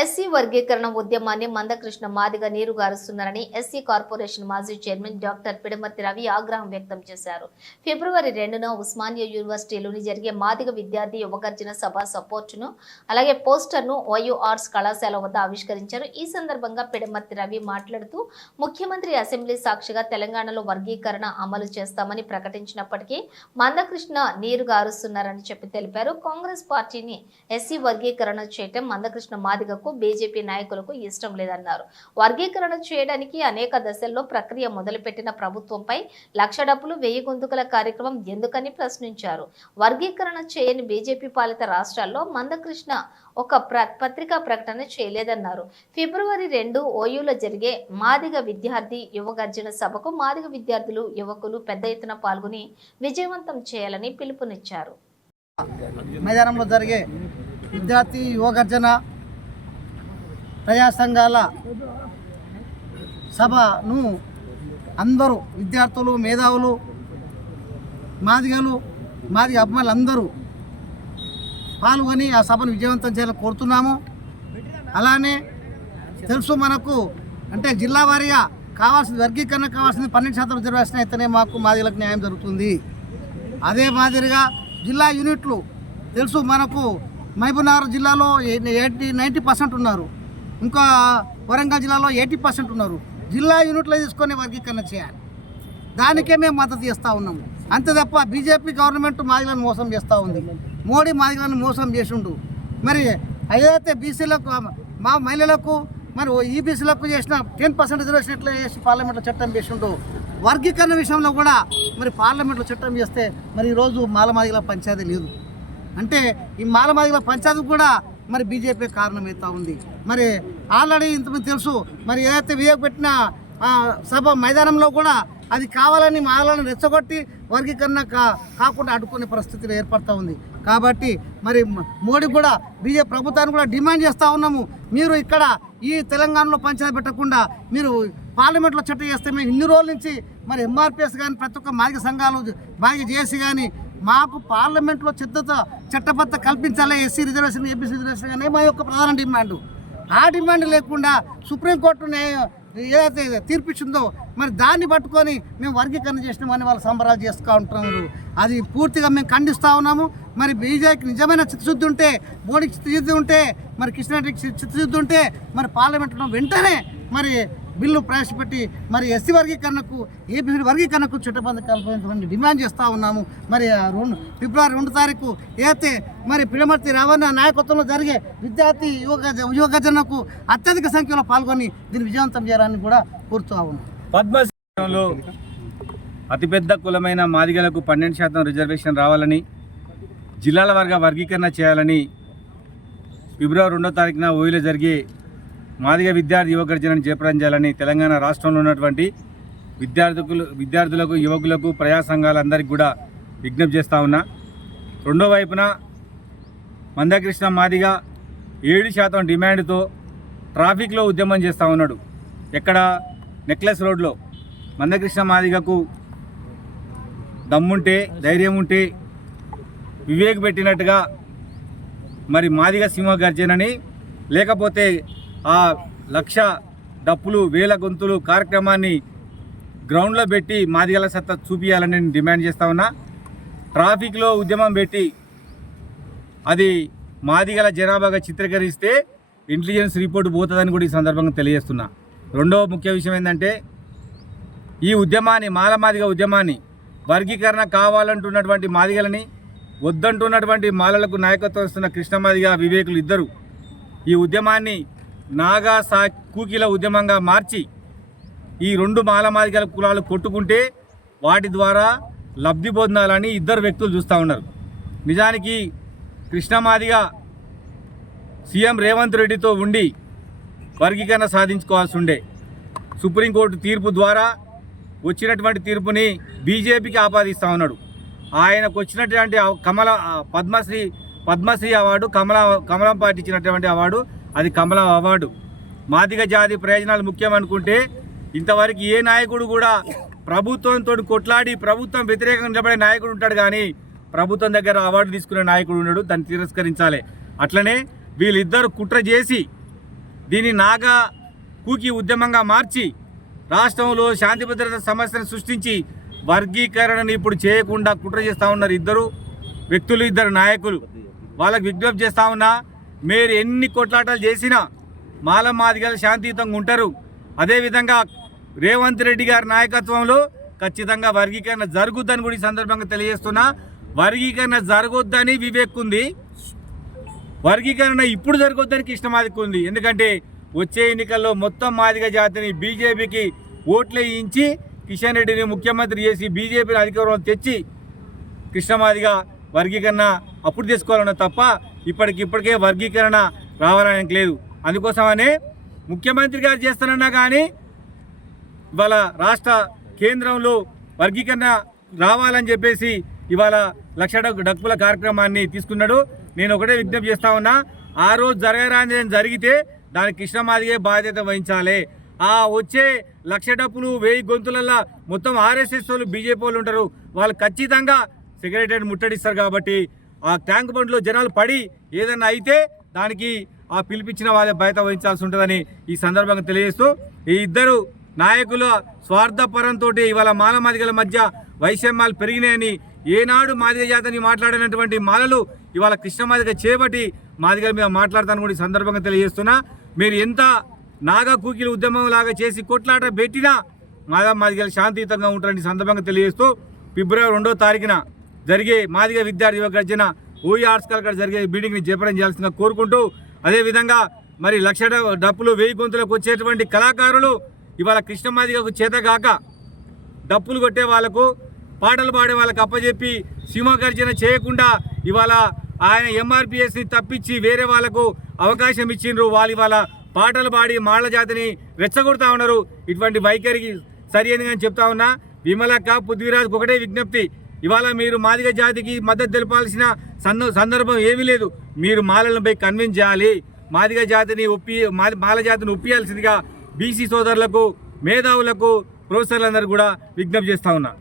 SC వర్గీకరణ ఉద్యమాన్ని మందకృష్ణ మాదిగ నీరు గారుస్తున్నారని ఎస్సీ కార్పొరేషన్ మాజీ చైర్మన్ డాక్టర్ పిడమర్తి రవి ఆగ్రహం వ్యక్తం చేశారు. ఫిబ్రవరి రెండున ఉస్మానియా యూనివర్సిటీలోని జరిగే మాదిగ విద్యార్థి యువగర్జన సభ సపోర్టును అలాగే పోస్టర్ను ఓయూ ఆర్ట్స్ కళాశాల వద్ద ఆవిష్కరించారు. ఈ సందర్భంగా పిడమర్తి రవి మాట్లాడుతూ ముఖ్యమంత్రి అసెంబ్లీ సాక్షిగా తెలంగాణలో వర్గీకరణ అమలు చేస్తామని ప్రకటించినప్పటికీ మందకృష్ణ నీరు గారుస్తున్నారని చెప్పి తెలిపారు. కాంగ్రెస్ పార్టీని ఎస్సీ వర్గీకరణ చేయటం మందకృష్ణ మాదిగకు బీజేపీ నాయకులకు ఇష్టం లేదన్నారు. వర్గీకరణ చేయడానికి అనేక దశల్లో ప్రక్రియ మొదలుపెట్టిన ప్రభుత్వంపై లక్ష డబ్బులు వెయ్యి గొంతుకల కార్యక్రమం ఎందుకని ప్రశ్నించారు. వర్గీకరణ చేయని బీజేపీ పాలిత రాష్ట్రాల్లో మందకృష్ణ ఒక పత్రికా ప్రకటన చేయలేదన్నారు. ఫిబ్రవరి రెండు ఓయూలో జరిగే మాదిగ విద్యార్థి యువగర్జన సభకు మాదిగ విద్యార్థులు యువకులు పెద్ద ఎత్తున పాల్గొని విజయవంతం చేయాలని పిలుపునిచ్చారు. మైదానంలో జరిగే విద్యార్థి యువగర్జన ప్రజా సంఘాల సభను అందరూ విద్యార్థులు మేధావులు మాదిగలు మాది అభిమానులు అందరూ పాల్గొని ఆ సభను విజయవంతం చేయాలని కోరుతున్నాము. అలానే తెలుసు మనకు అంటే జిల్లా వారీగా కావాల్సింది వర్గీకరణ కావాల్సింది పన్నెండు శాతం రిజర్వేషన్ అయితేనే మాకు మాదిగలకు న్యాయం జరుగుతుంది. అదే మాదిరిగా జిల్లా యూనిట్లు తెలుసు మనకు మహబూబ్నగర్ జిల్లాలో ఎయిటీ నైంటీ పర్సెంట్ ఉన్నారు. ఇంకా వరంగల్ జిల్లాలో ఎయిటీ పర్సెంట్ ఉన్నారు. జిల్లా యూనిట్లో తీసుకొని వర్గీకరణ చేయాలి. దానికే మేము మద్దతు ఇస్తూ ఉన్నాము. అంతే తప్ప బీజేపీ గవర్నమెంట్ మాదిగలను మోసం చేస్తూ ఉంది. మోడీ మాదిగలను మోసం చేసిండు. మరి ఏదైతే బీసీలకు మా మహిళలకు మరి ఈబీసీలకు చేసిన టెన్ పర్సెంట్ రిజర్వేషన్ ఎట్లా చేసి పార్లమెంట్లో చట్టం చేసిండు? వర్గీకరణ విషయంలో కూడా మరి పార్లమెంట్లో చట్టం చేస్తే మరి ఈరోజు మాలమాదిగల పంచాయతీ లేదు. అంటే ఈ మాలమాదిగల పంచాయతీ కూడా మరి బీజేపీ కారణమవుతా ఉంది? మరి ఆల్రెడీ ఇంతమంది తెలుసు మరి ఏదైతే వివేక్ పెట్టిన సభ మైదానంలో కూడా అది కావాలని మాలను రెచ్చగొట్టి వర్గీకరణ కా కాకుండా అడ్డుకునే పరిస్థితులు ఏర్పడతా ఉంది. కాబట్టి మరి మోడీ కూడా బీజేపీ ప్రభుత్వాన్ని కూడా డిమాండ్ చేస్తూ ఉన్నాము. మీరు ఇక్కడ ఈ తెలంగాణలో పంచాయతీ పెట్టకుండా మీరు పార్లమెంట్లో చట్టం చేస్తే మేము ఇన్ని రోజుల నుంచి మరి ఎంఆర్పిఎస్ కానీ ప్రతి ఒక్క మార్గ సంఘాలు మార్గ జేఏసీ కానీ మాకు పార్లమెంట్లో చిత్తత చట్టబద్ధ కల్పించాలి ఎస్సీ రిజర్వేషన్ ఏపీసీ రిజర్వేషన్ అనే మా యొక్క ప్రధాన డిమాండ్. ఆ డిమాండ్ లేకుండా సుప్రీంకోర్టు ఏదైతే తీర్పిచ్చిందో మరి దాన్ని పట్టుకొని మేము వర్గీకరణ చేసినామని వాళ్ళు సంబరాలు చేస్తూ ఉంటున్నారు. అది పూర్తిగా మేము ఖండిస్తూ ఉన్నాము. మరి బీజేపీకి నిజమైన చిత్తశుద్ధి ఉంటే బోడీకి చిత్తశుద్ధి ఉంటే మరి కిషన్ రెడ్డికి చిత్తశుద్ధి ఉంటే మరి పార్లమెంట్లో వెంటనే మరి బిల్లు ప్రవేశపెట్టి మరి ఎస్సీ వర్గీకరణకు ఏపీ వర్గీకరణకు చట్టబద్ధ కల్పించాలని డిమాండ్ చేస్తూ ఉన్నాము. మరి రెండు ఫిబ్రవరి రెండు తారీఖు ఏదైతే మరి పిడమర్తి రావణ నాయకత్వంలో జరిగే విద్యార్థి యువక యువగజనకు అత్యధిక సంఖ్యలో పాల్గొని దీన్ని విజయవంతం చేయాలని కూడా కోరుతూ ఉన్నాం. పద్మశ్రీలో అతిపెద్ద కులమైన మాదిగలకు పన్నెండు శాతం రిజర్వేషన్ రావాలని జిల్లాల వర్గ వర్గీకరణ చేయాలని ఫిబ్రవరి రెండో తారీఖున ఓయిలో జరిగే మాదిగ విద్యార్థి యువగర్జనను గర్జనను చేయాలని తెలంగాణ రాష్ట్రంలో ఉన్నటువంటి విద్యార్థులు విద్యార్థులకు యువకులకు ప్రజా సంఘాలందరికీ కూడా విజ్ఞప్తి చేస్తూ ఉన్నా. రెండో వైపున మందకృష్ణ మాదిగ ఏడు శాతం డిమాండ్తో ట్రాఫిక్లో ఉద్యమం చేస్తూ ఉన్నాడు. ఎక్కడ? నెక్లెస్ రోడ్లో. మందకృష్ణ మాదిగకు దమ్ముంటే ధైర్యం ఉంటే వివేక్ పెట్టినట్టుగా మరి మాదిగ సింహ గర్జనని లేకపోతే ఆ లక్ష డప్పులు వేల గొంతులు కార్యక్రమాన్ని గ్రౌండ్లో పెట్టి మాదిగల సత్తా చూపించాలని నేను డిమాండ్ చేస్తా ఉన్నా. ట్రాఫిక్లో ఉద్యమం పెట్టి అది మాదిగల జనాభాగా చిత్రీకరిస్తే ఇంటెలిజెన్స్ రిపోర్ట్ పోతుందని కూడా ఈ సందర్భంగా తెలియజేస్తున్నా. రెండవ ముఖ్య విషయం ఏంటంటే ఈ ఉద్యమాన్ని మాలమాదిగ ఉద్యమాన్ని వర్గీకరణ కావాలంటున్నటువంటి మాదిగలని వద్దంటున్నటువంటి మాలలకు నాయకత్వం ఇస్తున్న కృష్ణమాదిగ వివేకులు ఇద్దరు ఈ ఉద్యమాన్ని నాగా సా కూకీల ఉద్యమంగా మార్చి ఈ రెండు మాలమాదిగల కులాలు కొట్టుకుంటే వాటి ద్వారా లబ్ధి పొందాలని ఇద్దరు వ్యక్తులు చూస్తూ ఉన్నారు. నిజానికి కృష్ణమాదిగా సీఎం రేవంత్ రెడ్డితో ఉండి వర్గీకరణ సాధించుకోవాల్సి ఉండే సుప్రీంకోర్టు తీర్పు ద్వారా వచ్చినటువంటి తీర్పుని బీజేపీకి ఆపాదిస్తూ ఉన్నాడు. ఆయనకు వచ్చినటువంటి కమల పద్మశ్రీ పద్మశ్రీ అవార్డు కమల కమలం పార్టీ ఇచ్చినటువంటి అవార్డు అది కమలం అవార్డు. మాదిగ జాతి ప్రయోజనాలు ముఖ్యం అనుకుంటే ఇంతవరకు ఏ నాయకుడు కూడా ప్రభుత్వంతో కొట్లాడి ప్రభుత్వం వ్యతిరేకంగా నిలబడే నాయకుడు ఉంటాడు కానీ ప్రభుత్వం దగ్గర అవార్డు తీసుకునే నాయకుడు ఉన్నాడు దాన్ని తిరస్కరించాలి. అట్లనే వీళ్ళిద్దరు కుట్ర చేసి దీన్ని నాగా కూకి ఉద్యమంగా మార్చి రాష్ట్రంలో శాంతి భద్రత సమస్యను సృష్టించి వర్గీకరణను ఇప్పుడు చేయకుండా కుట్ర చేస్తూ ఉన్నారు ఇద్దరు వ్యక్తులు ఇద్దరు నాయకులు. వాళ్ళకి విజ్ఞప్తి చేస్తూ ఉన్నా మీరు ఎన్ని కొట్లాటలు చేసినా మాల మాదిగలు శాంతియుతంగా ఉంటారు. అదేవిధంగా రేవంత్ రెడ్డి గారి నాయకత్వంలో ఖచ్చితంగా వర్గీకరణ జరుగుద్దని కూడా ఈ సందర్భంగా తెలియజేస్తున్నా. వర్గీకరణ జరగొద్దని వివేక్ ఉంది. వర్గీకరణ ఇప్పుడు జరగొద్దని కృష్ణమాదికి ఉంది. ఎందుకంటే వచ్చే ఎన్నికల్లో మొత్తం మాదిగ జాతిని బీజేపీకి ఓట్లు వేయించి కిషన్ రెడ్డిని ముఖ్యమంత్రి చేసి బీజేపీని అధికారంలో తెచ్చి కృష్ణమాదిగా వర్గీకరణ అప్పుడు తీసుకోవాలన్న తప్ప ఇప్పటికి ఇప్పటికే వర్గీకరణ రావాలని లేదు. అందుకోసమనే ముఖ్యమంత్రి గారు చేస్తానన్నా కానీ ఇవాళ రాష్ట్ర కేంద్రంలో వర్గీకరణ రావాలని చెప్పేసి ఇవాళ లక్ష డక్- డక్కుల కార్యక్రమాన్ని తీసుకున్నాడు. నేను ఒకటే విజ్ఞప్తి చేస్తా ఉన్నా ఆ రోజు జరగరాని జరిగితే దానికి కృష్ణమాదిగే బాధ్యత వహించాలి. ఆ వచ్చే లక్ష డప్పులు వెయ్యి గొంతులల్లో మొత్తం ఆర్ఎస్ఎస్ వాళ్ళు బీజేపీ వాళ్ళు ఉంటారు. వాళ్ళు ఖచ్చితంగా సెక్రటరీ ముట్టడిస్తారు కాబట్టి ఆ ట్యాంక్ బండ్లో జనాలు పడి ఏదన్నా అయితే దానికి ఆ పిలిపించిన వాళ్ళే బయట వహించాల్సి ఉంటుందని ఈ సందర్భంగా తెలియజేస్తూ ఈ ఇద్దరు నాయకుల స్వార్థపరంతో ఇవాళ మాల మాదిగల మధ్య వైషమ్యాలు పెరిగినాయని ఏనాడు మాదిగ జాతని మాట్లాడినటువంటి మాలలు ఇవాళ కృష్ణ మాదిగ చేపట్టి మాదిగల మీద మాట్లాడతాను కూడా ఈ సందర్భంగా తెలియజేస్తున్నా. మీరు ఎంత నాగా కూకిల ఉద్యమం లాగా చేసి కొట్లాట పెట్టినా మాదా మాదిగలు శాంతియుతంగా ఉంటారని సందర్భంగా తెలియజేస్తూ. ఫిబ్రవరి రెండో తారీఖున జరిగే మాదిగ విద్యార్థి యువ గర్జన ఊయి ఆర్ట్స్ కాలకడ జరిగే మీటింగ్ని చేపడం చేయాల్సిందిగా కోరుకుంటూ అదేవిధంగా మరి లక్ష డప్పులు వెయ్యి గొంతులకు వచ్చేటువంటి కళాకారులు ఇవాళ కృష్ణమాదిగకు చేతగాక డప్పులు కొట్టే వాళ్ళకు పాటలు పాడే వాళ్ళకు అప్పచెప్పి సింహగర్జన చేయకుండా ఇవాళ ఆయన ఎంఆర్పిఎస్ని తప్పించి వేరే వాళ్ళకు అవకాశం ఇచ్చిండ్రు. వాళ్ళు ఇవాళ పాటలు పాడి మాళ్ళ జాతిని రెచ్చగొడతా ఉన్నారు. ఇటువంటి వైఖరికి సరి అని చెప్తా ఉన్నా. విమలక్క పృథ్వీరాజ్కి ఒకటే విజ్ఞప్తి. ఇవాళ మీరు మాదిగ జాతికి మద్దతు తెలపాల్సిన సంద సందర్భం ఏమీ లేదు. మీరు మాలలను పోయి కన్విన్స్ చేయాలి. మాదిగ జాతిని ఒప్పి మాది మాల జాతిని ఒప్పియాల్సిందిగా బీసీ సోదరులకు మేధావులకు ప్రొఫెసర్లందరూ కూడా విజ్ఞప్తి చేస్తూ ఉన్నా.